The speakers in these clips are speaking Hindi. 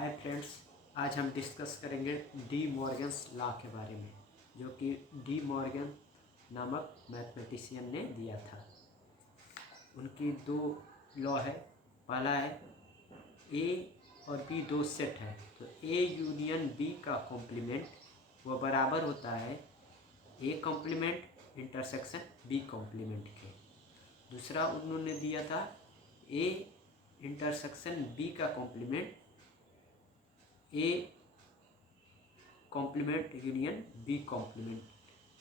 हाय फ्रेंड्स, आज हम डिस्कस करेंगे डी मॉर्गन्स लॉ के बारे में, जो कि डी मॉर्गन नामक मैथमेटिशियन ने दिया था। उनकी दो लॉ है। पहला है ए और बी दो सेट है तो ए यूनियन बी का कॉम्प्लीमेंट वो बराबर होता है A complement intersection B complement के। दूसरा उन्होंने दिया था ए इंटरसेक्शन बी का complement A complement union B complement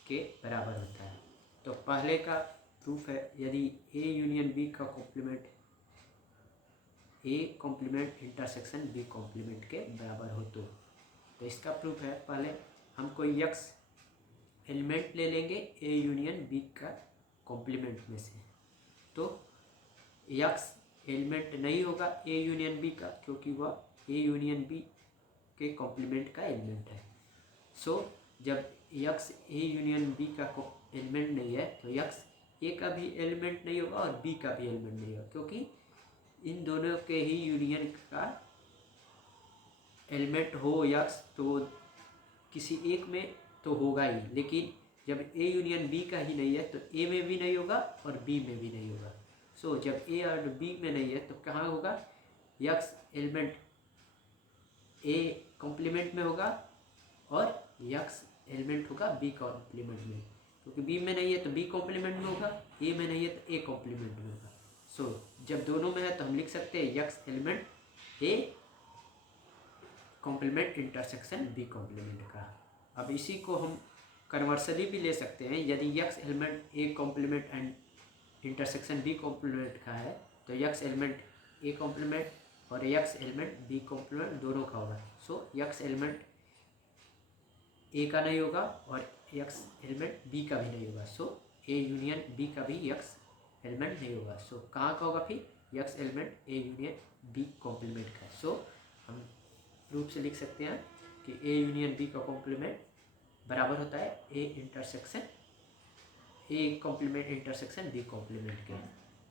के बराबर होता है। तो पहले का प्रूफ है, यदि ए यूनियन बी का complement A complement intersection B complement के बराबर हो तो इसका प्रूफ है। पहले हम कोई यक्स एलिमेंट ले लेंगे ए यूनियन बी का कॉम्प्लीमेंट में से, तो यक्स एलिमेंट नहीं होगा ए यूनियन बी का, क्योंकि वह ए यूनियन बी के कॉम्प्लीमेंट का एलिमेंट है। सो जब यक्स ए यूनियन बी का एलिमेंट नहीं है तो यक्स ए का भी एलिमेंट नहीं होगा और बी का भी एलिमेंट नहीं होगा, क्योंकि इन दोनों के ही यूनियन का एलिमेंट हो यक्स तो किसी एक में तो होगा ही, लेकिन जब ए यूनियन बी का ही नहीं है तो ए में भी नहीं होगा और बी में भी नहीं होगा। सो जब ए और बी में नहीं है तो कहाँ होगा? यक्स एलिमेंट ए कॉम्प्लीमेंट में होगा और यक्स एलिमेंट होगा बी कॉम्प्लीमेंट में, क्योंकि बी में नहीं है तो बी कॉम्प्लीमेंट में होगा, ए में नहीं है तो ए कॉम्प्लीमेंट में होगा। सो जब दोनों में है तो हम लिख सकते हैं x element A complement intersection B complement का। अब इसी को हम कन्वर्सली भी ले सकते हैं। यदि x element A complement and intersection B complement का है तो यक्स एलिमेंट ए कॉम्प्लीमेंट और यक्स एलिमेंट बी कॉम्प्लीमेंट दोनों का होगा। सो यक्स एलिमेंट ए का नहीं होगा और यक्स एलिमेंट बी का भी नहीं होगा। सो ए यूनियन बी का भी यक्स एलिमेंट नहीं होगा। सो कहाँ का होगा फिर? X element A union B complement का। सो हम रूप से लिख सकते हैं कि ए यूनियन बी का कॉम्प्लीमेंट बराबर होता है A intersection A complement intersection B complement के।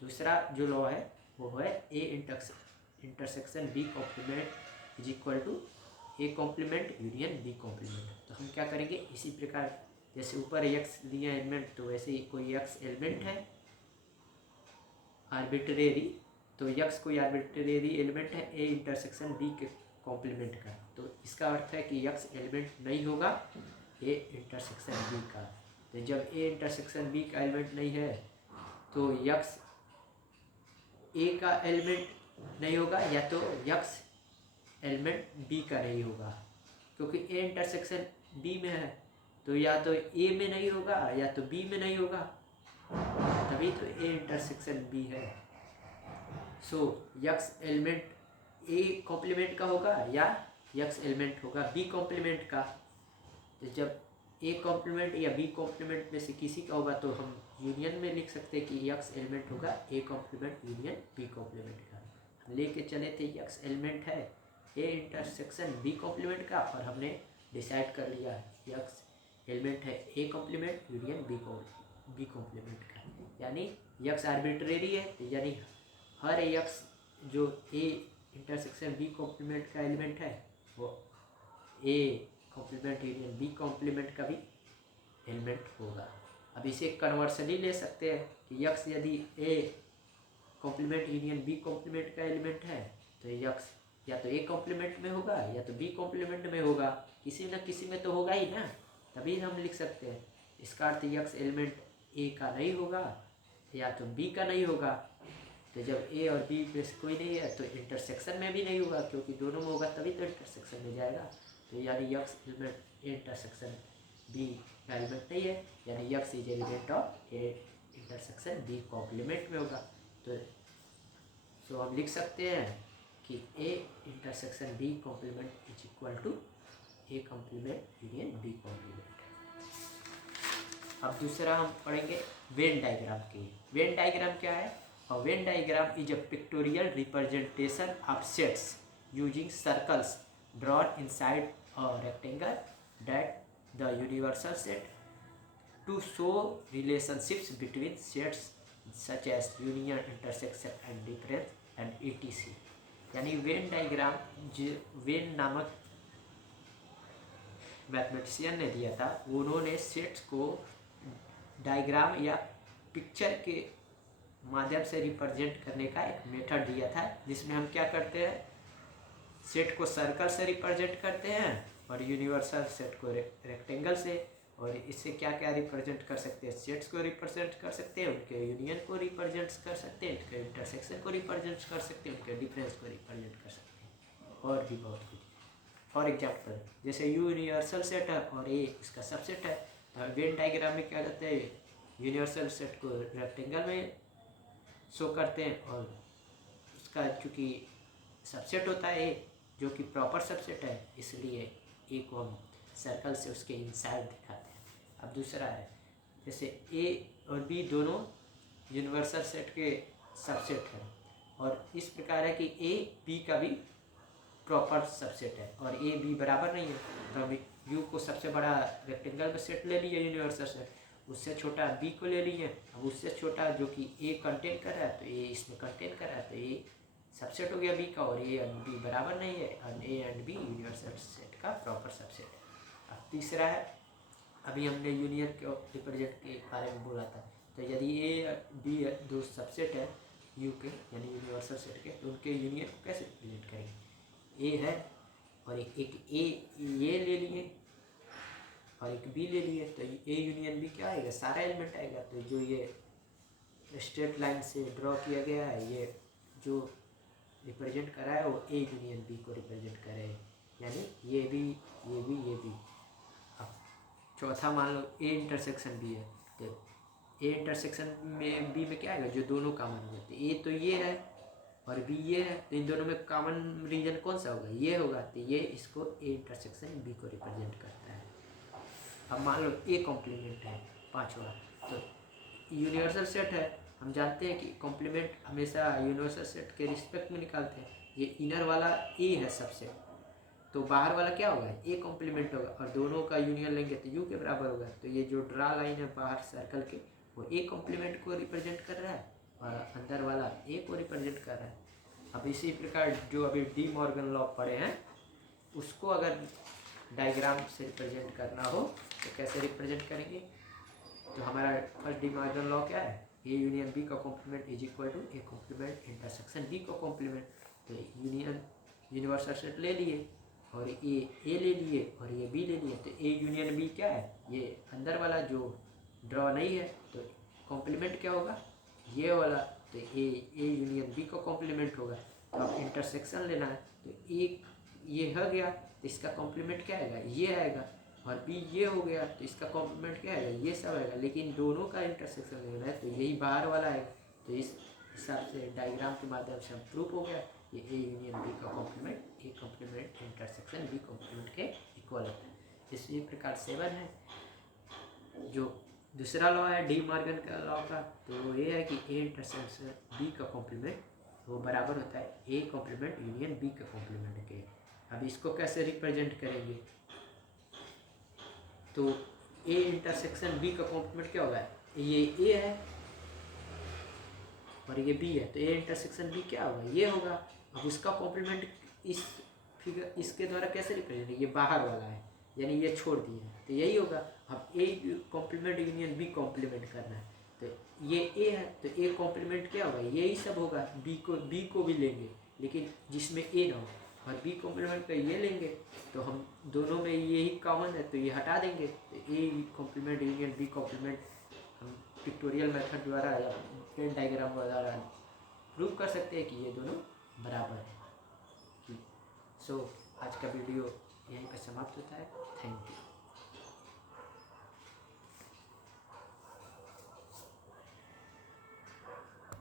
दूसरा जो लॉ है वो है A intersection B complement is equal to A complement union B complement. तो हम क्या करेंगे, इसी प्रकार जैसे ऊपर यक्स लिया एलिमेंट तो वैसे ही कोई यक्स एलिमेंट है आर्बिट्रेरी, तो यक्स कोई आर्बिट्रेरी एलिमेंट है ए इंटरसेक्शन बी के कॉम्प्लीमेंट का, तो इसका अर्थ है कि यक्स एलिमेंट नहीं होगा ए इंटरसेक्शन बी का। तो जब ए इंटरसेक्शन बी का एलिमेंट नहीं है तो यक्स ए का एलिमेंट नहीं होगा या तो यक्स एलिमेंट बी का नहीं होगा, क्योंकि ए इंटरसेक्शन बी में है तो या तो ए में नहीं होगा या तो बी में नहीं होगा, तभी तो ए इंटरसेक्शन बी है। सो यक्स एलिमेंट ए कॉम्प्लीमेंट का होगा या यक्स एलिमेंट होगा बी कॉम्प्लीमेंट का। तो जब ए कॉम्प्लीमेंट या बी कॉम्प्लीमेंट में से किसी का होगा तो हम यूनियन में लिख सकते हैं कि यक्स एलिमेंट होगा A complement union B complement का। हम लेके चले थे यक्स एलिमेंट है ए इंटरसेक्शन बी कॉम्प्लीमेंट का और हमने डिसाइड कर लिया यक्स एलिमेंट है A complement union B complement का, यानी यक्स आर्बिट्रेरी है, यानी हर यक्स जो ए इंटरसेक्शन बी कॉम्प्लीमेंट का एलिमेंट है वो A complement union B complement का भी एलिमेंट होगा। अब इसे कन्वर्सली ले सकते हैं कि यक्स यदि A complement union B complement का एलिमेंट है तो यक्स या तो ए कॉम्प्लीमेंट में होगा या तो बी कॉम्प्लीमेंट में होगा, किसी न किसी में तो होगा ही ना, तभी हम लिख सकते हैं। इसका अर्थ यक्स एलिमेंट ए का नहीं होगा या तो बी का नहीं होगा। तो जब ए और बी में से कोई नहीं है तो इंटरसेक्शन में भी नहीं होगा, क्योंकि दोनों में होगा तभी तो इंटरसेक्शन में जाएगा। तो यानी x element A intersection B का एलिमेंट नहीं है, यानी x is element of A intersection B complement में होगा। तो सो हम लिख सकते हैं कि A intersection B complement is equal to A complement union B complement. अब दूसरा हम पढ़ेंगे वेन डायग्राम की। वेन डायग्राम क्या है? और Venn diagram is a pictorial representation of sets using circles drawn inside a rectangle that the universal set to show relationships between sets such as union, intersection and difference and etc. यानी वेन डायग्राम जो वेन नामक मैथमेटिशियन ने दिया था, उन्होंने सेट्स को डायग्राम या पिक्चर के माध्यम से रिप्रेजेंट करने का एक मेथड दिया था, जिसमें हम क्या करते हैं, सेट को सर्कल से रिप्रेजेंट करते हैं और यूनिवर्सल सेट को रेक्टेंगल से। और इससे क्या क्या रिप्रेजेंट कर सकते हैं, सेट्स को रिप्रेजेंट कर सकते हैं, उनके यूनियन को रिप्रेजेंट कर सकते हैं, उनके इंटरसेक्शन को रिप्रेजेंट कर सकते हैं, उनके डिफरेंस को रिप्रेजेंट कर सकते हैं, और भी बहुत कुछ। फॉर एग्जाम्पल जैसे यूनिवर्सल सेट है और ए इसका सबसेट है, तो वेन डायग्राम में क्या करते हैं, यूनिवर्सल सेट को रेक्टेंगल में शो करते हैं और उसका चूँकि सबसेट होता है ए, जो कि प्रॉपर सबसेट है, इसलिए ए को हम सर्कल से उसके इनसाइड दिखाते हैं। अब दूसरा है, जैसे ए और बी दोनों यूनिवर्सल सेट के सबसेट हैं, और इस प्रकार है कि ए बी का भी प्रॉपर सबसेट है और ए बी बराबर नहीं है, तो हम यू को सबसे बड़ा रेक्टेंगल में सेट ले लिए यूनिवर्सल सेट, उससे छोटा बी को ले लिए, अब उससे छोटा जो कि ए कंटेन कर रहा है, तो ए इसमें कंटेन कर रहा है, तो ए सबसेट हो गया बी का, और ए एंड बी बराबर नहीं है, और A and B universal set का प्रॉपर सबसेट है। अब तीसरा है, अभी हमने यूनियन के रिप्रेजेंट के बारे में बोला था, तो यदि ए बी दो सबसेट है यू के यानी यूनिवर्सल सेट के, तो उनके यूनियन को कैसे रिप्रेजेंट करेंगे, ए है और एक ए ये ले लिए और एक बी ले लिए, तो ए यूनियन बी क्या आएगा, सारा एलिमेंट आएगा। तो जो ये स्ट्रेट लाइन से ड्रॉ किया गया है, ये जो रिप्रेजेंट करा है वो ए यूनियन बी को रिप्रेजेंट करे, यानी ये भी ये भी ये भी। अब चौथा मान लो ए इंटरसेक्शन बी है, तो ए इंटरसेक्शन में बी में क्या आएगा, जो दोनों कॉमन हो जाते, ए तो ये है और बी ये है, तो इन दोनों में कॉमन रीजन कौन सा होगा, ये होगा, तो ये इसको ए इंटरसेक्शन बी को रिप्रेजेंट करता है। अब मान लो ए कॉम्प्लीमेंट है पांचवा, तो यूनिवर्सल सेट है, हम जानते हैं कि कॉम्प्लीमेंट हमेशा यूनिवर्सल सेट के रिस्पेक्ट में निकालते हैं, ये इनर वाला ए है सबसे, तो बाहर वाला क्या होगा, ए कॉम्प्लीमेंट होगा, और दोनों का यूनियन लेंगे तो यू के बराबर होगा, तो ये जो ड्रा लाइन है बाहर सर्कल के, वो ए कॉम्प्लीमेंट को रिप्रेजेंट कर रहा है और अंदर वाला ए को रिप्रेजेंट कर रहा है। अब इसी प्रकार जो अभी डी मॉर्गन लॉ पढ़े हैं, उसको अगर डायग्राम से रिप्रेजेंट करना हो तो कैसे रिप्रेजेंट करेंगे, तो हमारा फर्स्ट डी मॉर्गन लॉ क्या है, ए यूनियन बी का complement is equal to A complement intersection B का कॉम्प्लीमेंट। तो यूनियन यूनिवर्सल सेट ले लिए और ए ले लिए और ये बी ले लिए, तो ए यूनियन बी क्या है, ये अंदर वाला जो ड्रॉ नहीं है, तो कॉम्प्लीमेंट क्या होगा, ये वाला, तो ए यूनियन बी का कॉम्प्लीमेंट होगा। तो अब इंटरसेक्शन लेना है, तो एक ये हो गया, तो इसका कॉम्प्लीमेंट क्या आएगा, ये आएगा, और बी ये हो गया, तो इसका कॉम्प्लीमेंट क्या आएगा, ये सब आएगा, लेकिन दोनों का इंटरसेक्शन लेना है, तो यही बाहर वाला आएगा। तो इस हिसाब से डायग्राम के माध्यम से हम प्रूफ हो गया, ये ए यूनियन बी का complement A complement intersection B complement के इक्वल होता है। इसी प्रकार 7 है, जो दूसरा लॉ है डी मॉर्गन का लॉ का, तो ये है कि ए इंटरसेक्शन बी का कॉम्प्लीमेंट वो बराबर होता है ए कॉम्प्लीमेंट यूनियन बी का कॉम्प्लीमेंट के। अब इसको कैसे रिप्रेजेंट करेंगे, तो ए इंटरसेक्शन बी का कॉम्प्लीमेंट क्या होगा, ये ए है और ये बी है, तो ए इंटरसेक्शन बी क्या होगा, ये होगा। अब उसका कॉम्प्लीमेंट इस फिगर इसके द्वारा कैसे रिप्रेजेंट, ये बाहर वाला है यानी ये छोड़ दिए, तो यही होगा। अब A complement union B complement करना है, तो ये ए है, तो ए कॉम्प्लीमेंट क्या होगा, यही सब होगा, बी को भी लेंगे लेकिन जिसमें ए ना हो, और बी कॉम्प्लीमेंट का ये लेंगे, तो हम दोनों में यही कॉमन है, तो ये हटा देंगे, तो A complement union B complement हम पिक्टोरियल मेथड द्वारा या पेन डायग्राम द्वारा प्रूव कर सकते हैं कि ये दोनों बराबर है। सो आज का वीडियो यहीं पर समाप्त होता है। Thank you.